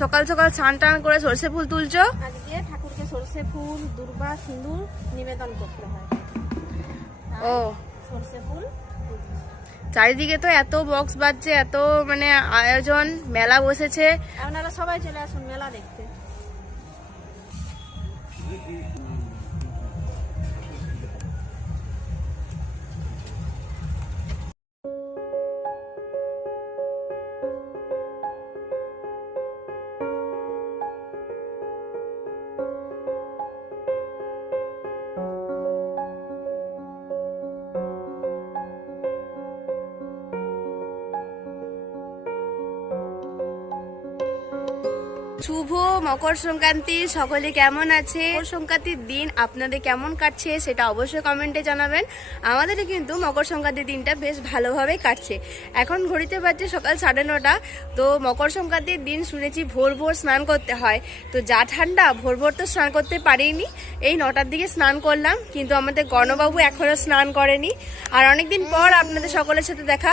সকাল সকাল স্নান টান করে সর্ষে ফুল তুলছো? আজকে ঠাকুরকে সর্ষে ফুল দুর্বা সিঁদুর নিবেদন করতে হয়। ও। সর্ষে ফুল চারিদিকে তো এত বক্স বাজছে এত মানে আয়োজন মেলা বসেছে। আপনারা সবাই চলে আসুন মেলা দেখতে। শুভ মকর সংক্রান্তি, সকলে কেমন আছে? মকর সংক্রান্তির দিন আপনাদের কেমন কাটছে সেটা অবশ্যই কমেন্টে জানাবেন। আমাদের কিন্তু মকর সংক্রান্তির দিনটা বেশ ভালোভাবে কাটছে। এখন ঘড়িতে বাজছে সকাল সাড়ে নটা। তো মকর সংক্রান্তির দিন শুনেছি ভোর ভোর স্নান করতে হয়। তো যা ঠান্ডা, ভোর ভোর তো স্নান করতে পারিনি। এই নটার দিকে স্নান করলাম, কিন্তু আমাদের গণবাবু এখনও স্নান করেনি। আর অনেকদিন পর আপনাদের সকলের সাথে দেখা।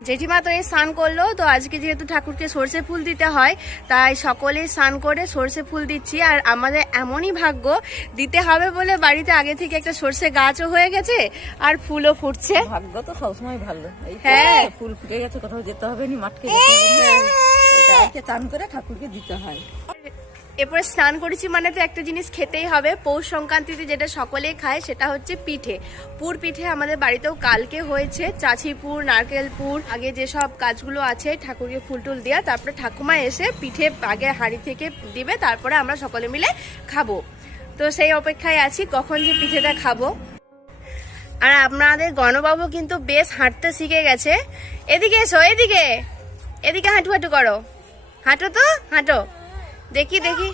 জেঠিমা তো এই স্নান করল তো আজকে যেহেতু ঠাকুরকে সর্ষে ফুল দিতে হয় তাই সকলে স্নান করে সর্ষে ফুল দিচ্ছি আর আমাদের এমনই ভাগ্য দিতে হবে বলে বাড়িতে আগে থেকে একটা সর্ষে গাছও হয়ে গেছে আর ফুলও ফুটছে ভাগ্য তো সবসময় ভালো হ্যাঁ। ফুল ফুটে গেছে কোথাও যেতে হবে না মাঠকে যেতে হবে না। চান করে ঠাকুরকে দিতে হয় এরপরে স্নান করেছি মানে তো একটা জিনিস খেতেই হবে। পৌষ সংক্রান্তিতে যেটা সকলেই খায় সেটা হচ্ছে পিঠে। পুর পিঠে আমাদের বাড়িতেও কালকে হয়েছে। চাছি পুর, নারকেল পুর, আগে যেসব কাজগুলো আছে, ঠাকুরকে ফুল টুল দেওয়া তারপরে ঠাকুমা এসে পিঠে আগে হাঁড়ি থেকে দিবে, তারপরে আমরা সকলে মিলে খাব। তো সেই অপেক্ষায় আছি, কখন যে পিঠেটা খাব। আর আপনাদের গণবাবু কিন্তু বেশ হাঁটতে শিখে গেছে। এদিকে এসো, এদিকে। এদিকে হাঁটু হাঁটু করো। হাঁটো তো, হাঁটো। দেখি দেখি।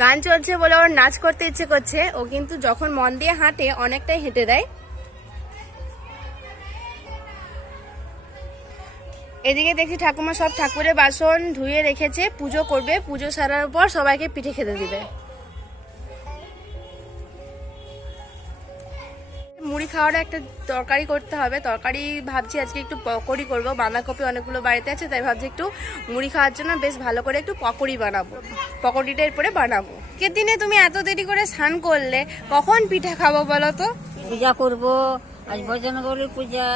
গান চলছে বলে ওর নাচ করতে ইচ্ছে করছে। ও কিন্তু যখন মন দিয়ে হাঁটে, অনেকটাই হেঁটে দেয়। এদিকে দেখি ঠাকুমা সব ঠাকুরের বাসন ধুয়ে রেখেছে, পুজো করবে। পুজো সারার পর সবাইকে পিঠে খেতে দিবে। মুড়ি খাওয়ার একটা তরকারি করতে হবে। তরকারি ভাবছি আজকে একটু পকোড়ি করব। বাঁধাকপি অনেকগুলো বাড়িতে আছে তাই ভাবছি একটু মুড়ি খাওয়ার জন্য বেশ ভালো করে একটু পকোড়ি বানাবো। পকোড়িটা এরপরে বানাবো। কে দিনে তুমি এত দেরি করে স্নান করলে কখন পিঠা খাব বলো তো? পূজা করব আজ বজনগরের পূজা।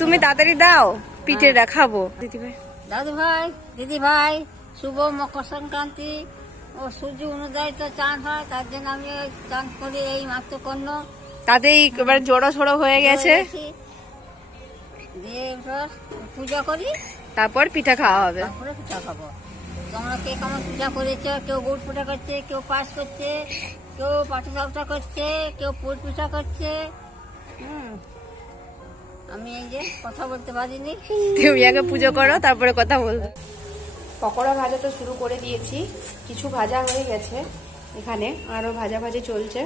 তুমি তাড়াতাড়ি দাও পিঠেটা খাব দিদিভাই। দাদু ভাই দিদি ভাই শুভ মকর সংক্রান্তি। ও সূর্য অনুযায়ী তো চান হয় তার জন্য আমি চান চাঁদ করি এই মাত্র কর্ণ। তাতেই এবার জোড়ো ছোড়ো হয়ে গেছে। দিয়ে এবার পূজা করি। তারপর পিঠা খাওয়া হবে। তারপরে পিঠা খাব। তোমরা কে কেমন পূজা করেছ? কেউ গুড় করছে কেউ পাস করছে কেউ পাটি সাপটা করছে কেউ পুর করছে। হুম। আমি এই যে কথা বলতে পারিনি। তুমি আগে পুজো করো তারপরে কথা বলব। পকোড়া ভাজা তো শুরু করে দিয়েছি। কিছু ভাজা হয়ে গেছে এখানে। আরও ভাজা ভাজি চলছে।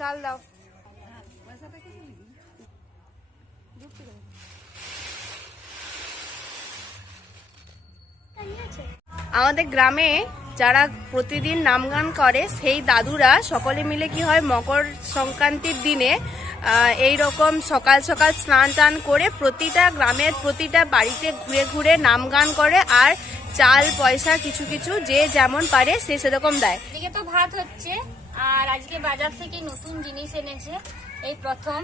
চাল দাও। আমাদের গ্রামে যারা প্রতিদিন নামগান করে, সেই দাদুরা সকলে মিলে কি হয়, মকর সংক্রান্তির দিনে এই রকম সকাল সকাল স্নান টান করে প্রতিটা গ্রামের প্রতিটা বাড়িতে ঘুরে ঘুরে নাম গান করে আর চাল, পয়সা, কিছু কিছু যে যেমন পারে সে সেরকম দেয়। তো ভাত হচ্ছে। আর আজকে বাজার থেকে নতুন জিনিস এনেছে। এই প্রথম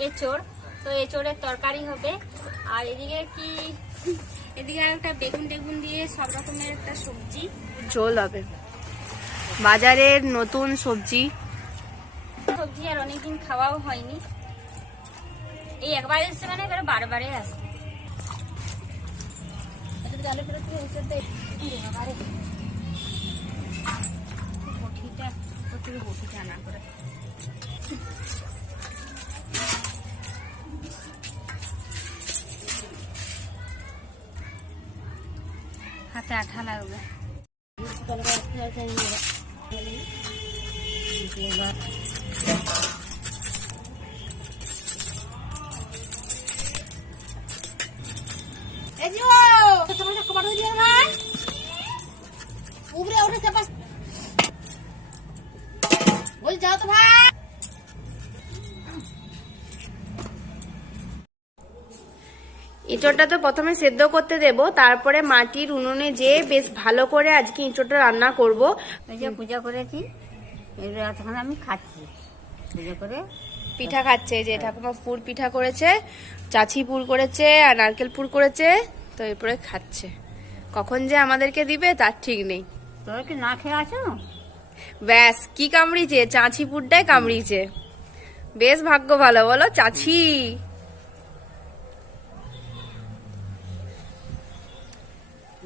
এচোড়। তো এচোড়ের তরকারি হবে। আর এদিকে কি? এদিকে একটা বেগুন টেগুন দিয়ে সব রকমের একটা সবজি। ঝোল হবে। বাজারের নতুন সবজি। সবজি আর অনেকদিন খাওয়াও হয়নি। এই একবার এসছে মানে এবার বারবারে আসে। বটিটা ซื้อหูที่จานะก็ได้จากทาราเลยคนแรกเพื่อจะมีแล้ว ইঁচড়টা তো প্রথমে সেদ্ধ করতে দেব তারপরে মাটির উনুনে যেয়ে বেশ ভালো করে আজকে ইঁচড়টা রান্না করব। এই যে পূজা করেছি এখন আমি খাচ্ছি। পূজা করে পিঠা খাচ্ছে যে ঠাকুমা পুর পিঠা করেছে চাচি পুর করেছে আর নারকেল পুর করেছে তো এরপরে খাচ্ছে। কখন যে আমাদেরকে দিবে তার ঠিক নেই। তোরা কি না খেয়ে আছো? ব্যাস কি কামড়িছে চাচি পুরটাই কামড়িছে বেশ ভাগ্য ভালো বলো চাচি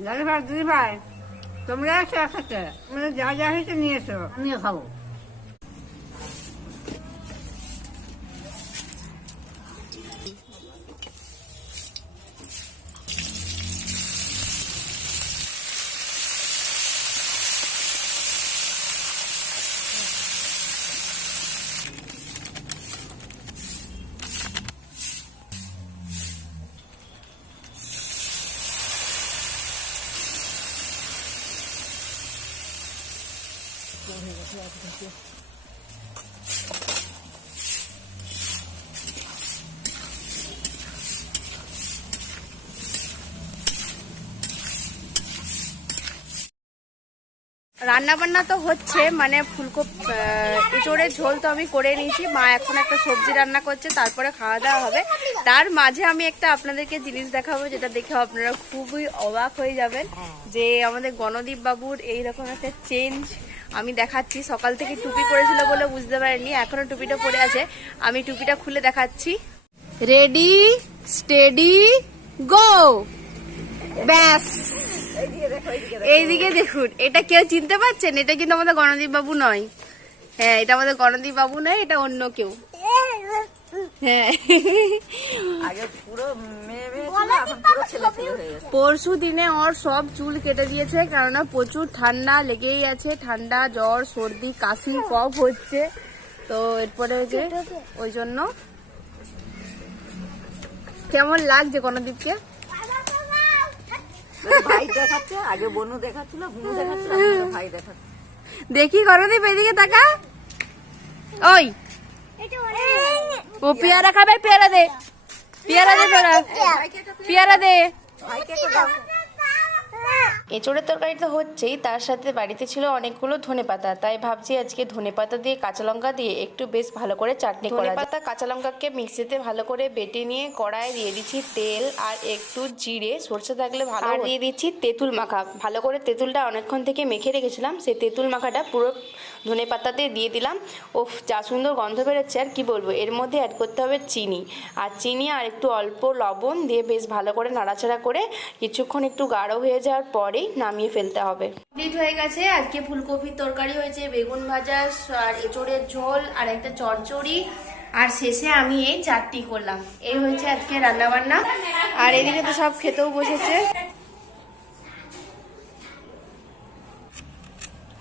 দাদু ভাই ভাই তোমরা এসো একসাথে মানে যা যা হয়েছে নিয়ে এসো। আমিও খাব। রান্না বান্না তো হচ্ছে মানে ফুলকপি ইঁচড়ের ঝোল তো আমি করে নিয়েছি। মা এখন একটা সবজি রান্না করছে তারপরে খাওয়া দাওয়া হবে। তার মাঝে আমি একটা আপনাদেরকে জিনিস দেখাবো যেটা দেখে আপনারা খুবই অবাক হয়ে যাবেন যে আমাদের গণদীপ বাবুর এইরকম একটা চেঞ্জ আমি দেখাচ্ছি। সকাল থেকে টুপি পরেছিল বলে বুঝতে পারিনি, এখনও টুপিটা পরে আছে। আমি টুপিটা খুলে দেখাচ্ছি। রেডি স্টেডি গো ব্যাস। এইদিকে দেখুন, এটা কেউ চিনতে পারছেন? এটা কিন্তু আমাদের গণদীপ বাবু নয়। হ্যাঁ এটা আমাদের গণদীপ বাবু নয়, এটা অন্য কেউ। হ্যাঁ। পরশু দিনে ওর সব চুল কেটে দিয়েছে কেননা প্রচুর ঠান্ডা লেগেই আছে ঠান্ডা জ্বর সর্দি কাশি কফ হচ্ছে। তো এরপরে যে ওই জন্য কেমন লাগছে গণদীপকে ভাই দেখাচ্ছে আগে বনু দেখাচ্ছিল বুনু দেখাচ্ছিল ভাই দেখাচ্ছে। দেখি গণদীপ এদিকে তাকা। ওই। ও পেয়ারা খাবে? পেয়ারা দে। পেয়ারা দে পেয়ারা। দে। এঁচড়ের তরকারি তো হচ্ছেই তার সাথে বাড়িতে ছিল অনেকগুলো ধনে পাতা তাই ভাবছি আজকে ধনে পাতা দিয়ে কাঁচা লঙ্কা দিয়ে একটু বেশ ভালো করে চাটনি ধনে পাতা কাঁচা লঙ্কাকে মিক্সিতে ভালো করে বেটে নিয়ে কড়ায় দিয়ে দিচ্ছি তেল আর একটু জিরে সরষে থাকলে ভালো আর দিয়ে দিচ্ছি তেঁতুল মাখা। ভালো করে তেঁতুলটা অনেকক্ষণ থেকে মেখে রেখেছিলাম সেই তেঁতুল মাখাটা পুরো ধনে পাতাতে দিয়ে দিলাম। ওফ যা সুন্দর গন্ধ বেরোচ্ছে আর কি বলব? এর মধ্যে অ্যাড করতে হবে চিনি। আর চিনি আর একটু অল্প লবণ দিয়ে বেশ ভালো করে নাড়াচাড়া করে কিছুক্ষণ একটু গাঢ় হয়ে যাওয়ার পরেই নামিয়ে ফেলতে হবে। কমপ্লিট হয়ে গেছে। আজকে ফুলকপির তরকারি হয়েছে, বেগুন ভাজা, আর এঁচড়ের ঝোল, আর একটা চচ্চড়ি। আর শেষে আমি এই চারটি করলাম। এই হয়েছে আজকে রান্নাবান্না। আর এদিকে তো সব খেতেও বসেছে।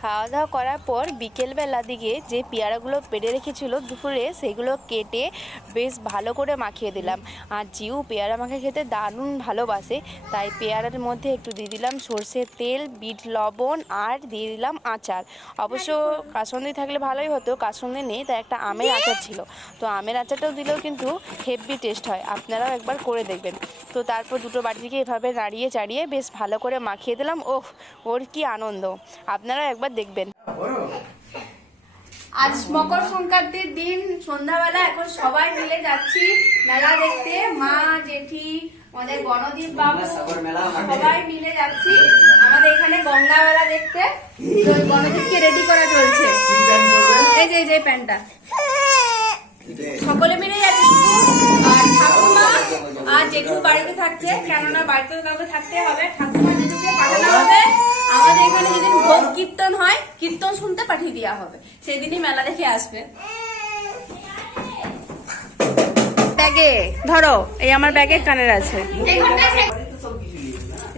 খাওয়া দাওয়া করার পর বিকেলবেলা দিকে যে পেয়ারাগুলো পেড়ে রেখেছিল দুপুরে, সেগুলো কেটে বেশ ভালো করে মাখিয়ে দিলাম। আর জিউ পেয়ারা মাখা খেতে দারুণ ভালোবাসে, তাই পেয়ারার মধ্যে একটু দিয়ে দিলাম সর্ষের তেল, বিট লবণ আর দিয়ে দিলাম আচার। অবশ্য কাসন্দি থাকলে ভালোই হতো, কাসন্দি নেই, তাই একটা আমের আচার ছিল। তো আমের আচারটাও দিলেও কিন্তু হেভি টেস্ট হয়, আপনারাও একবার করে দেখবেন। তো তারপর দুটো বাটিকে এভাবে নাড়িয়ে চাড়িয়ে বেশ ভালো করে মাখিয়ে দিলাম, ওহ, ওর কি আনন্দ। আপনারাও একবার দেখবেন। আজ মকর সংক্রান্তির দিন, সন্ধ্যাবেলা এখন সবাই মিলে যাচ্ছি মেলা দেখতে। মা, জেঠি, আমাদের গণদীপ বাবু, সবাই মিলে যাচ্ছি আমাদের এখানে গঙ্গা মেলা দেখতে। গণদীপকে রেডি করা চলছে। এই যে যে প্যান্টটা। সকলে মিলে যাচ্ছে। আর ঠাকুমা আর জেঠু বাড়িতে থাকছে, কেননা বাড়িতে কাউকে থাকতে হবে। ঠাকুমা কীর্তন হয় কীর্তন শুনতে পাঠিয়ে দেওয়া হবে। সেদিনই মেলা দেখে আসবে। ব্যাগে ধরো এই আমার ব্যাগে কানের আছে।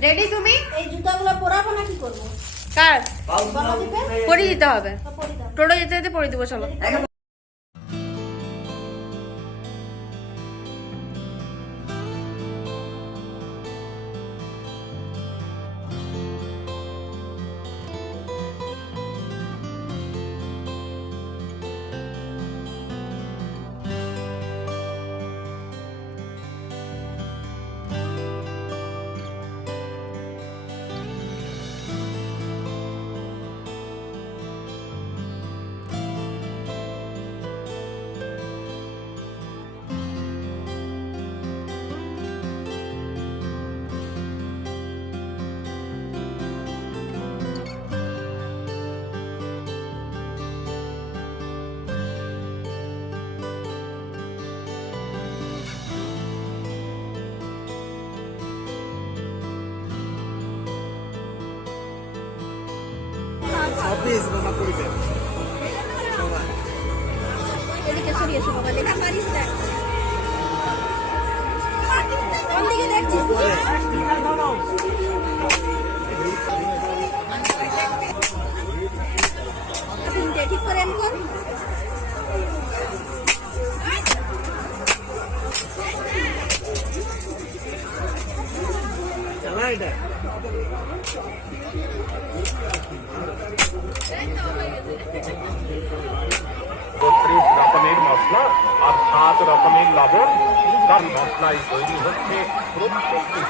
রেডি তুমি? এই জুতাগুলো পরাবো না কি করব? কার? পরিয়ে দিতে হবে। টোটো যেতে যেতে পরিয়ে দেবো চলো। এদিকে সরিয়ে এসো বাবা লেখা পারিস দেখ কোন দিকে দেখছিস ঠিক করে কর বত্রিশ রকমের মশলা আর সাত রকমের লবণ। তার মশলায় তৈরি হচ্ছে। প্রত্যেকটি